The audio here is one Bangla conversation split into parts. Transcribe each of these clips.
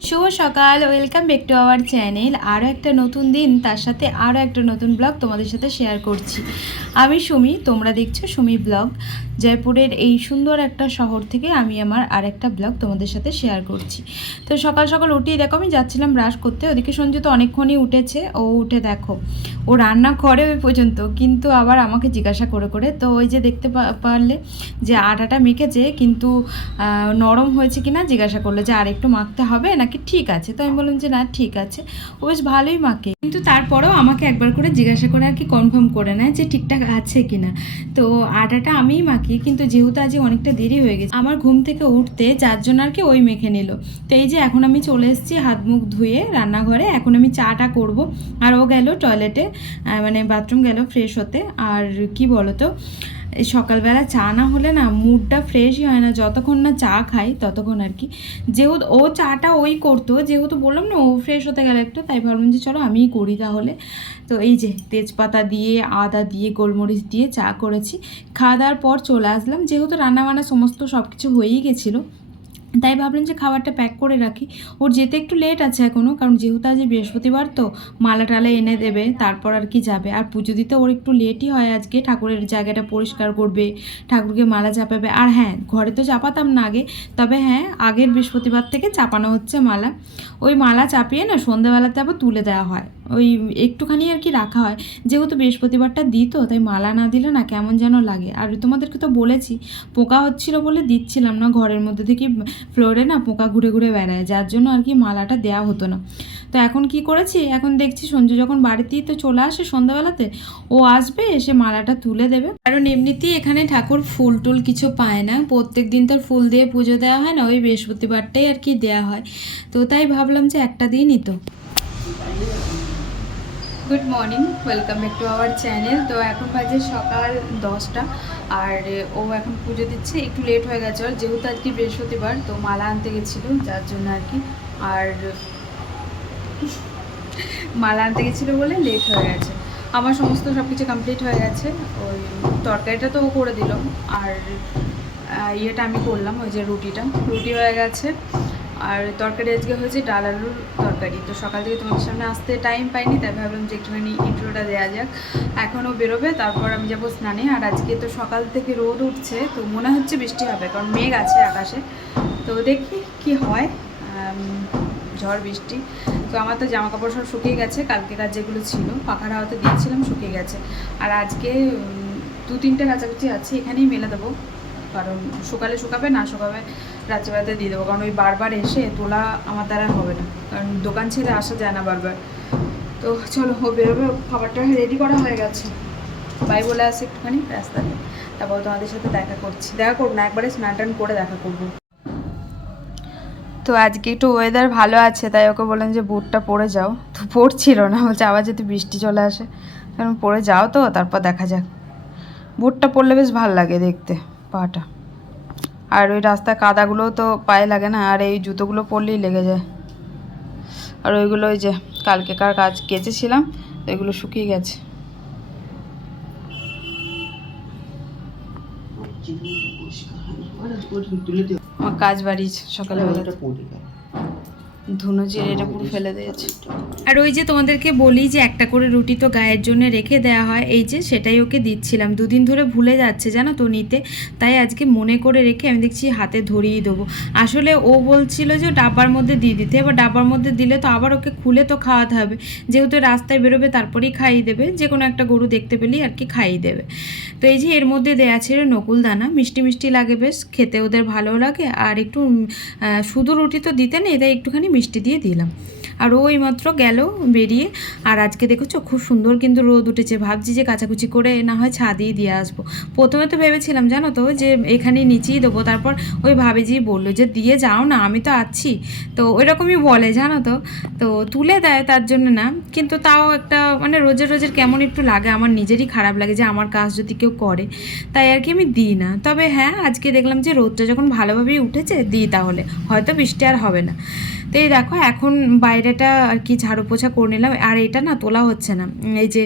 শুভ সকাল welcome back to our channel আরও একটা নতুন দিন, তার সাথে আরও একটা নতুন ব্লগ তোমাদের সাথে শেয়ার করছি। আমি সুমি, তোমরা দেখছ সুমি ব্লগ। জয়পুরের এই সুন্দর একটা শহর থেকে আমি আমার আর একটা ব্লগ তোমাদের সাথে শেয়ার করছি। তো সকাল সকাল উঠেই দেখো, আমি যাচ্ছিলাম ব্রাশ করতে। ওদিকে সঞ্জু তো অনেকক্ষণই উঠেছে, ও উঠে দেখো। ও রান্না করে ওই পর্যন্ত, কিন্তু আবার আমাকে জিজ্ঞাসা করে করে। তো ওই যে দেখতে পারলে যে আটাটা মেখেছে, কিন্তু নরম হয়েছে কি না জিজ্ঞাসা করল যে আর একটু মাখতে হবে নাকি ঠিক আছে। তো আমি বললাম যে না, ঠিক আছে। ও বেশ ভালোই মাখে। কিন্তু তারপরেও আমাকে একবার করে জিজ্ঞাসা করে আর কি কনফার্ম করে নেয় যে ঠিকঠাক আছে কিনা। তো আটাটা আমিই মাখি কিন্তু যেহেতু আজ অনেকটা দেরি হয়ে গেছে, আমার ঘুম থেকে উঠতে চারজন আর কি ওই মেখে নিল। তো এই যে এখন আমি চলে এসেছি হাত মুখ ধুয়ে রান্নাঘরে, এখন আমি চাটা করব। আর ও গেল টয়লেটে মানে বাথরুম গেল ফ্রেশ হতে। আর কি বলো তো এই সকালবেলা চা না হলে না মুডটা ফ্রেশই হয় না। যতক্ষণ না চা খাই, ততক্ষণ আর কি। যেহেতু ও চাটা ওই করতো, যেহেতু বললাম না ও ফ্রেশ হতে গেলে একটু, তাই ভাবলাম যে চলো আমিই করি তাহলে। তো এই যে তেজপাতা দিয়ে, আদা দিয়ে, গোলমরিচ দিয়ে চা করেছি। খাওয়া দাওয়ার পর চলে আসলাম। যেহেতু রান্নাবান্না সমস্ত সব কিছু হয়েই গেছিল তাই ভাবলাম যে খাবারটা প্যাক করে রাখি। ওর যেতে একটু লেট আছে এখনও কারণ যেহেতু আজ বৃহস্পতিবার তো মালা টালা এনে দেবে, তারপর আর কি যাবে। আর পুজো দিতে ওর একটু লেটই হয় আজকে, ঠাকুরের জায়গাটা পরিষ্কার করবে, ঠাকুরকে মালা চাপাবে। আর হ্যাঁ ঘরে তো চাপাতাম না আগে, তবে হ্যাঁ আগের বৃহস্পতিবার থেকে চাপানো হচ্ছে মালা। ওই মালা চাপিয়ে না সন্ধ্যেবেলাতে আবার তুলে দেওয়া হয়। ওই একটুখানি আর কি রাখা হয়। যেহেতু বৃহস্পতিবারটা দিত, তাই মালা না দিলে না কেমন যেন লাগে। আর তোমাদেরকে তো বলেছি, পোকা হচ্ছিল বলে দিচ্ছিলাম না ঘরের মধ্যে থেকে, ফ্লোরে না পোকা ঘুরে ঘুরে বেড়ায়, যার জন্য আর কি মালাটা দেওয়া হতো না। তো এখন কি করেছি? এখন দেখছি সঞ্জু যখন বাড়িতেই তো চলে আসে সন্ধ্যাবেলাতে, ও আসবে, এসে মালাটা তুলে দেবে। কারণ এমনিতেই এখানে ঠাকুর ফুল টুল কিছু পায় না। প্রত্যেক দিন তার ফুল দিয়ে পুজো দেওয়া হয় না, ওই বৃহস্পতিবারটাই আর কি দেওয়া হয়। তো তাই ভাবলাম যে একটা দিনই তো। Good morning welcome back to our channel তো এখন বাজে সকাল দশটা, আর ও এখন পুজো দিচ্ছে। একটু লেট হয়ে গেছে ওর, যেহেতু আজকে বৃহস্পতিবার, তো মালা আনতে গেছিল, যার জন্য আর কি। আর, মালা আনতে গেছিল বলে লেট হয়ে গেছে। আমার সমস্ত সব কিছু কমপ্লিট হয়ে গেছে। ওই তরকারিটা তো ও করে দিল। আর ইয়েটা আমি করলাম, ওই যে রুটিটা। রুটি হয়ে গেছে। আর তরকারি আজকে হয়েছে ডাল আলুর তরকারি। তো সকাল থেকে তোমাদের সামনে আসতে টাইম পাইনি, তাই ভাবলাম যে একটুখানি ইন্ট্রোটা দেওয়া যাক। এখনও বেরোবে, তারপর আমি যাব স্নানে। আর আজকে তো সকাল থেকে রোদ উঠছে, তো মনে হচ্ছে বৃষ্টি হবে, কারণ মেঘ আছে আকাশে। তো দেখি কি হয় ঝড়, বৃষ্টি। তো আমার তো জামা কাপড় সব শুকিয়ে গেছে কালকেকার যেগুলো ছিল, পাখার হাওয়াতে দিয়েছিলাম, শুকিয়ে গেছে। আর আজকে দু তিনটে কাছাকাছি আছে, এখানেই মেলে দেবো। কারণ সকালে শুকাবে, না শুকাবে রাত্রিবেলাতে দিয়ে দেবো। কারণ ওই বারবার এসে তোলা আমার দ্বারা হবে না। কারণ দোকান ছেড়ে আসা যায় না বারবার। তো চলো, ও বেরোবে, খাবারটা রেডি করা হয়ে গেছে। বাই বলে আসে একটুখানি রাস্তাতে তারপর তোমাদের সাথে দেখা করছি। দেখা করব না, একবারে স্নান টান করে দেখা করব। তো আজকে একটু ওয়েদার ভালো আছে, তাই ওকে বললাম যে বুটটা পরে যাও। তো পড়ছিল না, বলছে আবার যদি বৃষ্টি চলে আসে। কারণ পরে যাও তো, তারপর দেখা যাক। বুটটা পরলে বেশ ভালো লাগে দেখতে, পাটা। আর ওই রাস্তায় কাদাগুলোও তো পায়ে লাগে না, আর এই জুতোগুলো পরলেই লেগে যায়। আর ওইগুলো ওই যে কালকেকার কাজ কেচেছিলাম এগুলো শুকিয়ে গেছে। আমার কাজ বাড়ি সকালবেলা। ধুনো জিরে এটা পুরো ফেলে দিয়েছে। আর ওই যে তোমাদেরকে বলি যে একটা করে রুটি তো গায়ের জন্য রেখে দেওয়া হয় এই যে সেটাই ওকে দিচ্ছিলাম। দুদিন ধরে ভুলে যাচ্ছে জানো তো নিতে তাই আজকে মনে করে রেখে আমি দেখছি হাতে ধরিয়ে দেবো। আসলে ও বলছিল যে ডাব্বার মধ্যে দিয়ে দিতে এবার ডাব্বার মধ্যে দিলে তো আবার ওকে খুলে তো খাওয়াতে হবে। যেহেতু রাস্তায় বেরোবে তারপরেই খাইয়ে দেবে যে কোনো একটা গরু দেখতে পেলেই আর কি খাইয়ে দেবে। তো এই যে এর মধ্যে দেয়া ছিল নকুল দানা মিষ্টি মিষ্টি লাগে বেশ খেতে ওদের ভালো লাগে। আর একটু শুধু রুটি তো দিতে নেই তাই একটুখানি মিষ্টি দিয়ে দিলাম। আর ও এইমাত্র গেল বেরিয়ে। আর আজকে দেখেছ, খুব সুন্দর কিন্তু রোদ উঠেছে। ভাবছি যে কাচাকুচি করে না হয় ছাদেই দিয়ে আসব। প্রথমে তো ভেবেছিলাম, জানো তো, যে এখানে নিচেই দেবো। তারপর ওই ভাবিজি বলল যে, দিয়ে যাও না, আমি তো আছি। তো ওইরকমই বলে, জানো তো। তো তুলে দেয় তার জন্য না, কিন্তু তাও একটা মানে রোজের রোজের কেমন একটু লাগে। আমার নিজেরই খারাপ লাগে যে, আমার কাজ যদি কেউ করে, তাই আর কি আমি দিই না। তবে হ্যাঁ আজকে দেখলাম যে, রোদটা যখন ভালোভাবেই উঠেছে, দিই তাহলে। হয়তো বৃষ্টি আর হবে না। তো এই দেখো, এখন বাইরেটা আর কি ঝাড়ু পোছা করে নিলাম। আর এটা না তোলা হচ্ছে না। এই যে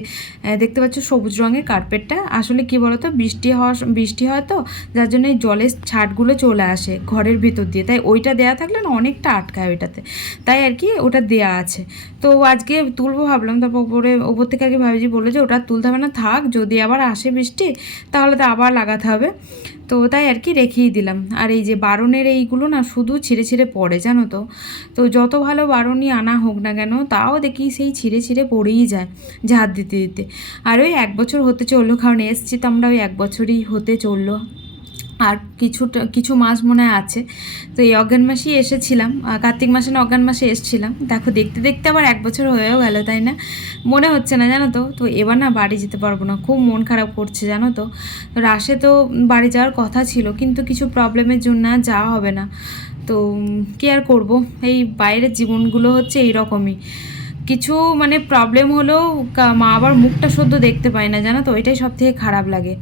দেখতে পাচ্ছ সবুজ রঙের কার্পেটটা। আসলে কি বলতো, বৃষ্টি হওয়া বৃষ্টি হয় তো, যার জন্য এই জলের ছাটগুলো চলে আসে ঘরের ভিতর দিয়ে। তাই ওইটা দেয়া থাকলে না অনেকটা আটকায় ওইটাতে। তাই আর কি ওটা দেয়া আছে। তো আজকে তুলবো ভাবলাম, তারপর ওপরে, ওপর থেকে আগে ভাবিজি বলল যে ওটা তুলতে হবে না, থাক, যদি আবার আসে বৃষ্টি, তাহলে তো আবার লাগাতে হবে। তো তাই আর কি রেখেই দিলাম। আর এই যে বারণের এইগুলো না শুধু ছিঁড়ে ছিঁড়ে পড়ে, জানো তো? তো যত ভালো বারণই আনা হোক না কেন, তাও দেখি সেই ছিঁড়ে ছিঁড়ে পড়েই যায় ঝাড় দিতে দিতে। আর ওই এক বছর হতে চলল কারণ এসছি তো আমরা ওই এক বছরই হতে চলল। আর কিছুটা, কিছু মাস মনে হয় আছে। তো এই অজ্ঞান মাসেই এসেছিলাম। কার্তিক মাসে না, অজ্ঞান মাসে এসেছিলাম। দেখো, দেখতে দেখতে আবার এক বছর হয়েও গেল, তাই না? মনে হচ্ছে না, জানো তো? তো এবার না বাড়ি যেতে পারব না। খুব মন খারাপ করছে, জানো তো? রাশে তো বাড়ি যাওয়ার কথা ছিল, কিন্তু কিছু প্রবলেমের জন্য যাওয়া হবে না। তো কি আর করব? এই বাইরের জীবনগুলো হচ্ছে এই রকমই কিছু মানে প্রবলেম হলেও মা আবার মুখটা সদ্য দেখতে পায় না, জানো তো? এটাই সব থেকে খারাপ লাগে।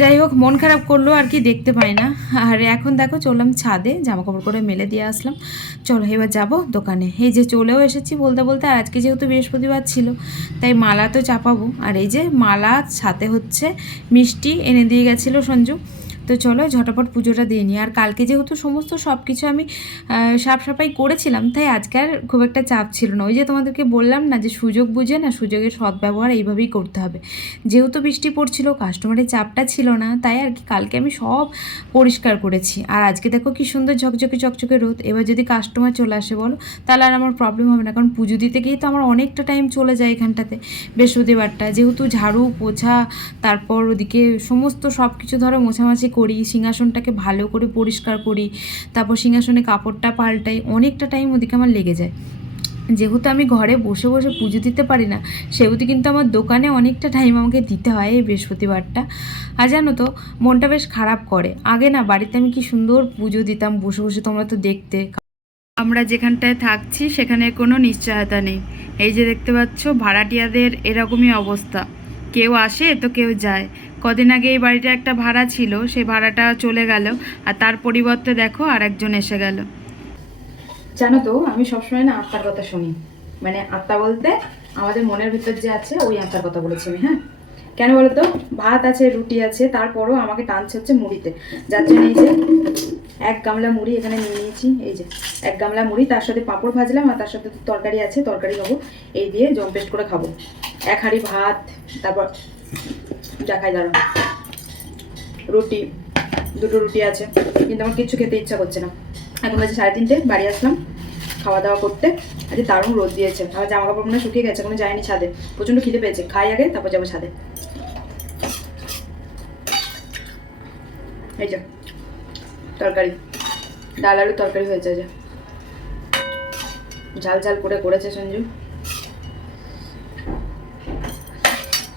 যাই হোক, মন খারাপ করল আর কি দেখতে পাই না। আর এখন দেখো, চললাম ছাদে জামা কাপড় করে মেলে দিয়ে আসলাম। চলো, এবার যাব দোকানে। এই যে চলেও এসেছি বলতে বলতে, আর আজকে যেহেতু বৃহস্পতিবার ছিল, তাই মালা তো চাপাবো। আর এই যে মালা সাথে হচ্ছে মিষ্টি এনে দিয়ে গেছিল সঞ্জু। তো চলো ঝটাপট পুজোটা দিয়ে নিই। আর কালকে যেহেতু সমস্ত সব কিছু আমি সাফ সাফাই করেছিলাম, তাই আজকে আর খুব একটা চাপ ছিল না। ওই যে তোমাদেরকে বললাম না যে সুযোগ বুঝে না সুযোগের সদ্ব্যবহার এইভাবেই করতে হবে। যেহেতু বৃষ্টি পড়ছিল, কাস্টমারের চাপটা ছিল না, তাই আর কি কালকে আমি সব পরিষ্কার করেছি। আর আজকে দেখো কি সুন্দর ঝকঝকে চকচকে রোদ। এবার যদি কাস্টমার চলে আসে বলো, তাহলে আর আমার প্রবলেম হবে না। কারণ পুজো দিতে গিয়ে তো আমার অনেকটা টাইম চলে যায় এখানটাতে, বৃহস্পতিবারটা। যেহেতু ঝাড়ু, পোছা, তারপর ওদিকে সমস্ত সব কিছু ধরো মোছামাছি করি, সিংহাসনটাকে ভালো করে পরিষ্কার করি, তারপর সিংহাসনে কাপড়টা পাল্টাই, অনেকটা টাইম ওদিকে আমার লেগে যায়। যেহেতু আমি ঘরে বসে বসে পুজো দিতে পারি না, সেহেতু কিন্তু আমার দোকানে অনেকটা টাইম আমাকে দিতে হয় এই বৃহস্পতিবারটা। আর জানো তো, মনটা বেশ খারাপ করে। আগে না বাড়িতে আমি কি সুন্দর পুজো দিতাম, বসে বসে তোমরা তো দেখতে। আমরা যেখানটায় থাকছি, সেখানে কোনো নিশ্চয়তা নেই। এই যে দেখতে পাচ্ছ, ভাড়াটিয়াদের এরকমই অবস্থা। কেউ আসে তো কেউ যায়। কদিন আগে এই বাড়িটা একটা ভাড়া ছিল সেই ভাড়াটা চলে গেল আর তার পরিবর্তে দেখো আর একজন এসে গেল। জানো তো, আমি সবসময় না আত্মার কথা শুনি। মানে আত্মা বলতে আমাদের মনের ভিতর যে আছে, ওই আত্মার কথা বলেছি আমি হ্যাঁ? কেন বলতো? ভাত আছে, রুটি আছে, তারপরও আমাকে টানছে হচ্ছে মুড়িতে। যার জন্য এই যে এক গামলা মুড়ি এখানে নিয়ে নিয়েছি, এই যে। এক গামলা মুড়ি, তার সাথে পাঁপড় ভাজলাম আর তার সাথে তরকারি আছে, তরকারি খাব এই দিয়ে জম পেস্ট করে খাব। এক হাঁড়ি ভাত, তারপর দেখাই দাঁড়ো রুটি, দুটো রুটি আছে, কিন্তু আমার কিচ্ছু খেতে ইচ্ছা করছে না। এখন বাজে সাড়ে তিনটে, বাড়ি আসলাম, খাওয়া দাওয়া করতে। আজকে দারুণ রোদ দিয়েছে, আমার জামা কাপড় মনে শুকিয়ে গেছে কোনো যায়নি ছাদে। প্রচণ্ড খিদে পেয়েছে, খাই আগে, তারপর যাব ছাদে। এই যে। তরকারি। ডাল আলু তরকারি হয়েছে যা। ঝাল ঝাল করে করেছে সঞ্জু।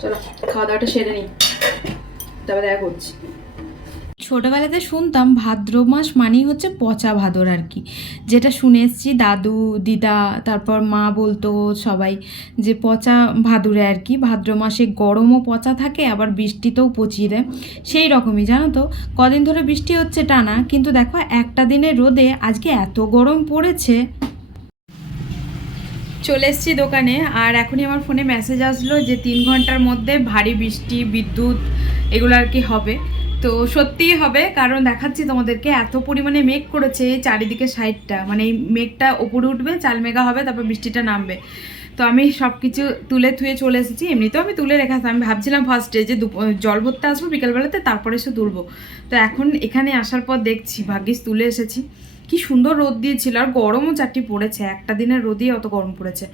চলো, খাওয়া দাওয়াটা সেরে নিই। তারপর দেখা করছি। ছোটোবেলাতে শুনতাম ভাদ্র মাস মানেই হচ্ছে পচা ভাদর আর কি। যেটা শুনে এসছি, দাদু, দিদা, তারপর মা বলতো সবাই যে পচা ভাদুরে আর কি। ভাদ্র মাসে গরমও পচা থাকে, আবার বৃষ্টিতেও পচিয়ে দেয়। সেই রকমই, জানো তো? কদিন ধরে বৃষ্টি হচ্ছে টানা, কিন্তু দেখো একটা দিনের রোদে আজকে এত গরম পড়েছে। চলে এসেছি দোকানে, আর এখনই আমার ফোনে মেসেজ আসলো যে তিন ঘণ্টার মধ্যে ভারী বৃষ্টি, বিদ্যুৎ, এগুলো আর কি হবে। তো সত্যিই হবে, কারণ দেখাচ্ছি তোমাদেরকে এত পরিমাণে মেঘ করেছে চারিদিকে সাইডটা। মানে এই মেঘটা ওপরে উঠবে, চাল মেঘা হবে, তারপর বৃষ্টিটা নামবে। তো আমি সব কিছু তুলে থুয়ে চলে এসেছি। এমনিতেও আমি তুলে রেখেছি আমি ভাবছিলাম ফার্স্টে যে জল ভরতে আসব বিকালবেলাতে, তারপরে এসে তুলবো। তো এখন এখানে আসার পর দেখছি, ভাগ্যিস তুলে এসেছি। কি সুন্দর রোদ দিয়েছিল, আর গরমও চারটি পড়েছে। একটা দিনের রোদই অত গরম পড়েছে।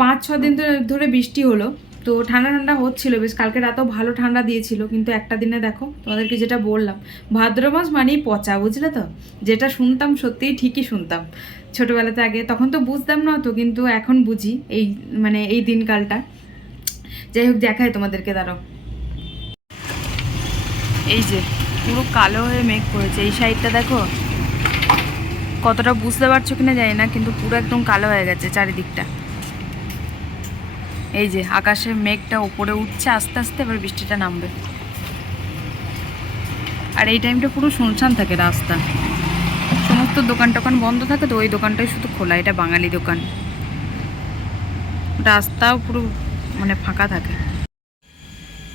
পাঁচ ছ দিন ধরে বৃষ্টি হলো। তো ঠান্ডা ঠান্ডা হচ্ছিল, বেশ কালকে রাতেও ভালো ঠান্ডা দিয়েছিল, কিন্তু একটা দিনে দেখো তোমাদেরকে যেটা বললাম, ভাদ্র মাস মানেই পচা, বুঝলে তো? যেটা শুনতাম সত্যিই ঠিকই শুনতাম। ছোটোবেলাতে আগে, তখন তো বুঝতাম না তো কিন্তু এখন বুঝি এই মানে এই দিনকালটা। যাই হোক দেখায় তোমাদেরকে, দাঁড়াও। এই যে, পুরো কালো হয়ে মেঘ করেছে, এই সাইডটা দেখো। কতটা বুঝতে পারছ কিনা জানি না, কিন্তু পুরো একদম কালো হয়ে গেছে চারিদিকটা। এই যে আকাশে মেঘটা উপরে উঠছে, আস্তে আস্তে এবার বৃষ্টিটা নামবে। আর এই টাইমটা পুরো শুনশান থাকে রাস্তা। সমস্ত দোকান টোকান বন্ধ থাকে তো ওই দোকানটাই শুধু খোলা, এটা বাঙালি দোকান। রাস্তাও পুরো মানে ফাঁকা থাকে।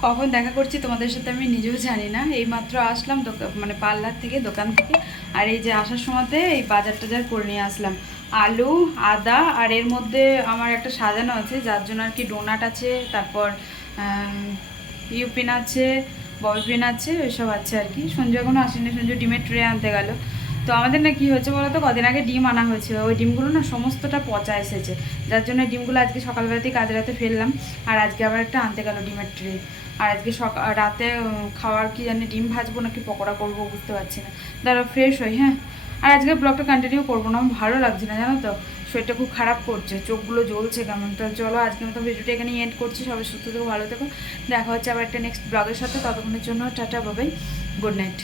কখন দেখা করছি তোমাদের সাথে আমি নিজেও জানি না। এই মাত্র আসলাম মানে পার্লার থেকে, দোকান থেকে, আর এই যে আসার সময়তে এই বাজার টাজার করে নিয়ে আসলাম। আলু, আদা, আর এর মধ্যে আমার একটা সাজানো আছে, যার জন্য আর কি ডোনাট আছে, তারপর ইউপিন আছে বলপিন আছে ওইসব আছে আর কি। সঞ্জু এখনও আসেনি সঞ্জু ডিমের ট্রে আনতে গেল। তো আমাদের না কি হয়েছে বলো তো কদিন আগে ডিম আনা হয়েছিল। ওই ডিমগুলো না সমস্তটা পচা এসেছে। যার জন্য ডিমগুলো আজকে সকালবেলাতেই কাজ রাতে ফেললাম। আর আজকে আবার একটা আনতে গেল ডিমের ট্রে। আর আজকে সকাল রাতে খাওয়ার কি জানি ডিম ভাজবো নাকি পকোড়া করব বুঝতে পারছি না। দাঁড়া ফ্রেশ হই হ্যাঁ? আর আজকে ব্লগটা কন্টিনিউ করব না, আমার ভালো লাগছে না, জানো তো? শরীরটা খুব খারাপ করছে, চোখগুলো জ্বলছে কেমন। তো চলো, আজকে মতো ভিডিওটা এখানে এন্ড করছি। সবাই সুস্থ থেকো, ভালো থেকো। দেখা হচ্ছে আবার একটা নেক্সট ব্লগের সাথে। ততক্ষণের জন্য টাটা বাবাই গুড নাইট